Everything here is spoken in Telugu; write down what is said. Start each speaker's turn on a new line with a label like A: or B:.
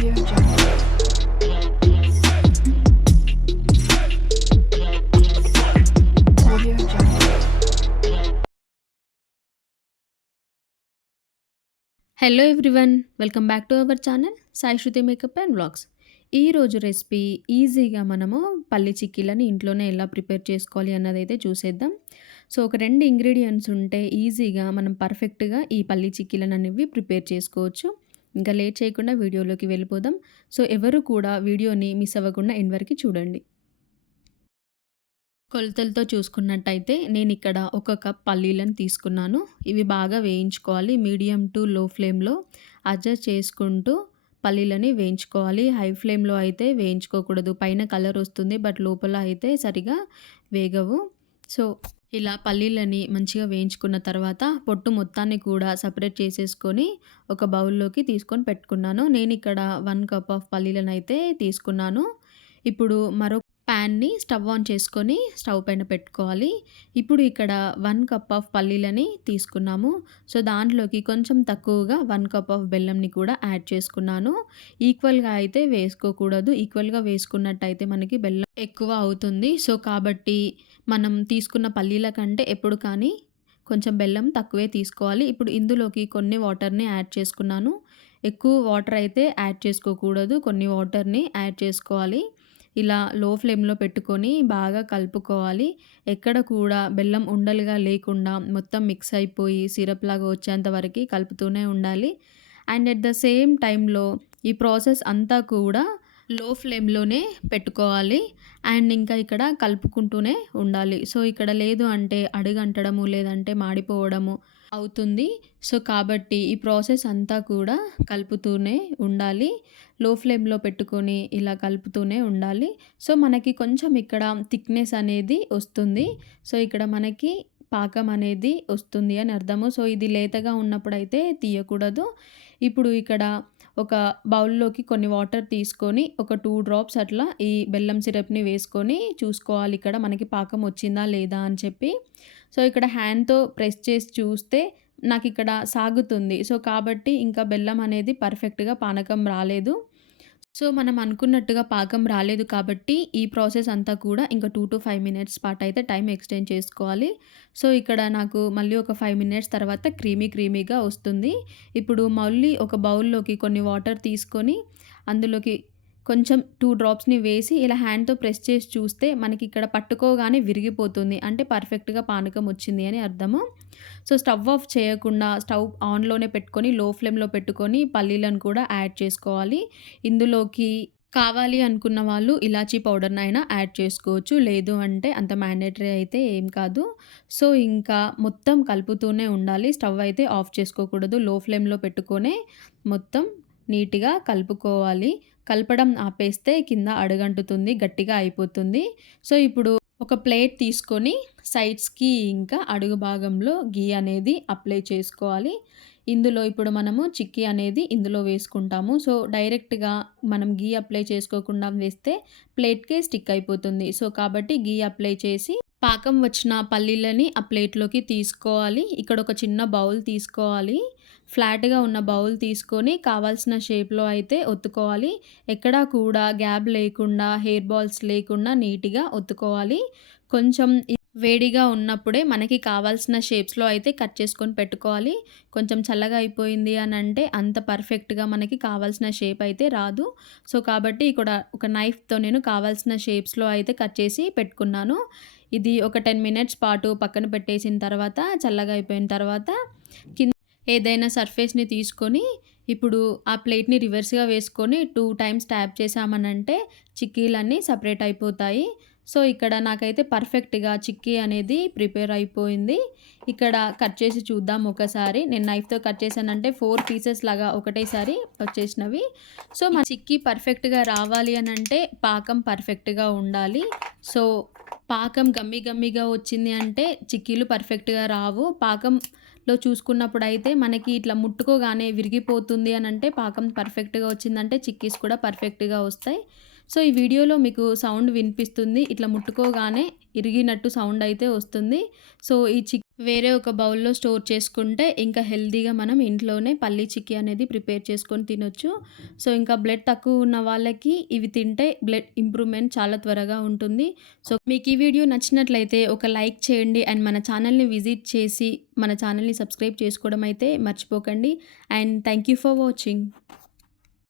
A: Hello everyone welcome back to our channel Sai Shruti makeup and vlogs ఈరోజు రెసిపీ ఈజీగా మనము పల్లి చిక్కీలని ఇంట్లోనే ఎలా ప్రిపేర్ చేసుకోవాలి అన్నది అయితే చూసేద్దాం. సో ఒక రెండు ఇంగ్రీడియంట్స్ ఉంటే ఈజీగా మనం పర్ఫెక్ట్గా ఈ పల్లి చిక్కీలను అనేవి ప్రిపేర్ చేసుకోవచ్చు. ఇంకా లేట్ చేయకుండా వీడియోలోకి వెళ్ళిపోదాం. సో ఎవరు కూడా వీడియోని మిస్ అవ్వకుండా ఎండ్ వరకు చూడండి. కొలతలతో చూసుకున్నట్టయితే నేను ఇక్కడ ఒక కప్ పల్లీలను తీసుకున్నాను. ఇవి బాగా వేయించుకోవాలి. మీడియం టు లో ఫ్లేమ్లో అడ్జస్ట్ చేసుకుంటూ పల్లీలని వేయించుకోవాలి. హై ఫ్లేమ్లో అయితే వేయించుకోకూడదు. పైన కలర్ వస్తుంది బట్ లోపల అయితే సరిగా వేగవు. సో ఇలా పల్లీలని మంచిగా వేయించుకున్న తర్వాత పొట్టు మొత్తాన్ని కూడా సపరేట్ చేసేసుకొని ఒక బౌల్లోకి తీసుకొని పెట్టుకున్నాను. నేను ఇక్కడ వన్ కప్ ఆఫ్ పల్లీలను అయితే తీసుకున్నాను. ఇప్పుడు మరో ప్యాన్ని స్టవ్ ఆన్ చేసుకొని స్టవ్ పైన పెట్టుకోవాలి. ఇప్పుడు ఇక్కడ వన్ కప్ ఆఫ్ పల్లీలని తీసుకున్నాము. సో దాంట్లోకి కొంచెం తక్కువగా వన్ కప్ ఆఫ్ బెల్లంని కూడా యాడ్ చేసుకున్నాను. ఈక్వల్గా అయితే వేసుకోకూడదు. ఈక్వల్గా వేసుకున్నట్టయితే మనకి బెల్లం ఎక్కువ అవుతుంది. సో కాబట్టి మనం తీసుకున్న పల్లీల కంటే ఎప్పుడు కానీ కొంచెం బెల్లం తక్కువే తీసుకోవాలి. ఇప్పుడు ఇందులోకి కొన్ని వాటర్ని యాడ్ చేసుకున్నాను. ఎక్కువ వాటర్ అయితే యాడ్ చేసుకోకూడదు. కొన్ని వాటర్ని యాడ్ చేసుకోవాలి. ఇలా లో ఫ్లేమ్లో పెట్టుకొని బాగా కలుపుకోవాలి. ఎక్కడ కూడా బెల్లం ఉండలుగా లేకుండా మొత్తం మిక్స్ అయిపోయి సిరప్ లాగా వచ్చేంత వరకు కలుపుతూనే ఉండాలి. అండ్ అట్ ద సేమ్ టైంలో ఈ ప్రాసెస్ అంతా కూడా లో ఫ్లేమ్లోనే పెట్టుకోవాలి. అండ్ ఇంకా ఇక్కడ కలుపుకుంటూనే ఉండాలి. సో ఇక్కడ లేదు అంటే అడుగంటడము లేదంటే మాడిపోవడము అవుతుంది. సో కాబట్టి ఈ ప్రాసెస్ అంతా కూడా కలుపుతూనే ఉండాలి. లో ఫ్లేమ్లో పెట్టుకొని ఇలా కలుపుతూనే ఉండాలి. సో మనకి కొంచెం ఇక్కడ థిక్నెస్ అనేది వస్తుంది. సో ఇక్కడ మనకి పాకం అనేది వస్తుంది అని అర్థము. సో ఇది లేతగా ఉన్నప్పుడైతే తీయకూడదు. ఇప్పుడు ఇక్కడ ఒక బౌల్లోకి కొన్ని వాటర్ తీసుకొని ఒక టూ డ్రాప్స్ అట్లా ఈ బెల్లం సిరప్ని వేసుకొని చూసుకోవాలి ఇక్కడ మనకి పాకం వచ్చిందా లేదా అని చెప్పి. సో ఇక్కడ హ్యాండ్తో ప్రెస్ చేసి చూస్తే నాకు ఇక్కడ సాగుతుంది. సో కాబట్టి ఇంకా బెల్లం అనేది పర్ఫెక్ట్గా పానకం రాలేదు. సో మనం అనుకున్నట్టుగా పాకం రాలేదు కాబట్టి ఈ ప్రాసెస్ అంతా కూడా ఇంకా టూ టు ఫైవ్ మినిట్స్ పాటు అయితే టైం ఎక్స్టెండ్ చేసుకోవాలి. సో ఇక్కడ నాకు మళ్ళీ ఒక ఫైవ్ మినిట్స్ తర్వాత క్రీమీ క్రీమీగా వస్తుంది. ఇప్పుడు మళ్ళీ ఒక బౌల్లోకి కొన్ని వాటర్ తీసుకొని అందులోకి కొంచెం టూ డ్రాప్స్ని వేసి ఇలా హ్యాండ్తో ప్రెస్ చేసి చూస్తే మనకి ఇక్కడ పట్టుకోగానే విరిగిపోతుంది. అంటే పర్ఫెక్ట్గా పానకం వచ్చింది అని అర్థము. సో స్టవ్ ఆఫ్ చేయకుండా స్టవ్ ఆన్లోనే పెట్టుకొని లో ఫ్లేమ్లో పెట్టుకొని పల్లీలను కూడా యాడ్ చేసుకోవాలి. ఇందులోకి కావాలి అనుకున్న వాళ్ళు ఇలాచీ పౌడర్ని అయినా యాడ్ చేసుకోవచ్చు. లేదు అంటే అంత మ్యాండేటరీ అయితే ఏం కాదు. సో ఇంకా మొత్తం కలుపుతూనే ఉండాలి. స్టవ్ అయితే ఆఫ్ చేసుకోకూడదు. లో ఫ్లేమ్లో పెట్టుకొనే మొత్తం నీట్గా కలుపుకోవాలి. కలపడం ఆపేస్తే కింద అడుగంటుతుంది గట్టిగా అయిపోతుంది. సో ఇప్పుడు ఒక ప్లేట్ తీసుకొని సైడ్స్కి ఇంకా అడుగు భాగంలో గీ అనేది అప్లై చేసుకోవాలి. ఇందులో ఇప్పుడు మనము చిక్కీ అనేది ఇందులో వేసుకుంటాము. సో డైరెక్ట్గా మనం గీ అప్లై చేసుకోకుండా వేస్తే ప్లేట్కే స్టిక్ అయిపోతుంది. సో కాబట్టి గీ అప్లై చేసి పాకం వచ్చిన పల్లీలని ఆ ప్లేట్లోకి తీసుకోవాలి. ఇక్కడ ఒక చిన్న బౌల్ తీసుకోవాలి. ఫ్లాట్గా ఉన్న బౌల్ తీసుకొని కావాల్సిన షేప్లో అయితే ఒత్తుకోవాలి. ఎక్కడా కూడా గ్యాప్ లేకుండా హెయిర్ బాల్స్ లేకుండా నీట్గా ఒత్తుకోవాలి. కొంచెం వేడిగా ఉన్నప్పుడే మనకి కావాల్సిన షేప్స్లో అయితే కట్ చేసుకొని పెట్టుకోవాలి. కొంచెం చల్లగా అయిపోయింది అని అంటే అంత పర్ఫెక్ట్గా మనకి కావాల్సిన షేప్ అయితే రాదు. సో కాబట్టి ఇక్కడ ఒక నైఫ్తో నేను కావాల్సిన షేప్స్లో అయితే కట్ చేసి పెట్టుకున్నాను. ఇది ఒక టెన్ మినిట్స్ పాటు పక్కన పెట్టేసిన తర్వాత చల్లగా అయిపోయిన తర్వాత కింద ఏదైనా సర్ఫేస్ని తీసుకొని ఇప్పుడు ఆ ప్లేట్ని రివర్స్గా వేసుకొని టూ టైమ్స్ ట్యాప్ చేసామనంటే చిక్కీలన్నీ సపరేట్ అయిపోతాయి. సో ఇక్కడ నాకైతే పర్ఫెక్ట్గా చిక్కీ అనేది ప్రిపేర్ అయిపోయింది. ఇక్కడ కట్ చేసి చూద్దాం ఒకసారి. నేను నైఫ్తో కట్ చేశానంటే ఫోర్ పీసెస్ లాగా ఒకటేసారి వచ్చేసినవి. సో మా చిక్కీ పర్ఫెక్ట్గా రావాలి అని అంటే పాకం పర్ఫెక్ట్గా ఉండాలి. సో పాకం గమ్మి గమ్మిగా వచ్చింది అంటే చిక్కీలు పర్ఫెక్ట్గా రావు. పాకం లో చూసుకున్నప్పుడు అయితే మనకి ఇట్లా ముట్టుకోగానే విరిగిపోతుంది అని అంటే పాకం పర్ఫెక్ట్గా వచ్చిందంటే చిక్కీస్ కూడా పర్ఫెక్ట్గా వస్తాయి. సో ఈ వీడియోలో మీకు సౌండ్ వినిపిస్తుంది ఇట్లా ముట్టుకోగానే ఇరిగినట్టు సౌండ్ అయితే వస్తుంది సో ఈ చిక్ వేరే ఒక బౌల్‌లో స్టోర్ చేసుకుంటే ఇంకా హెల్తీగా మనం ఇంట్లోనే పల్లీ చిక్కీ అనేది ప్రిపేర్ చేసుకొని తినొచ్చు. సో, ఇంకా బ్లడ్ తక్కువ ఉన్న వాళ్ళకి ఇవి తింటే బ్లడ్ ఇంప్రూవ్‌మెంట్ చాలా త్వరగా ఉంటుంది. సో, మీకు ఈ వీడియో నచ్చినట్లయితే ఒక లైక్ చేయండి. అండ్ మన ఛానల్‌ని విజిట్ చేసి మన ఛానల్‌ని సబ్స్క్రైబ్ చేసుకోవడం అయితే మర్చిపోకండి. And thank you for watching.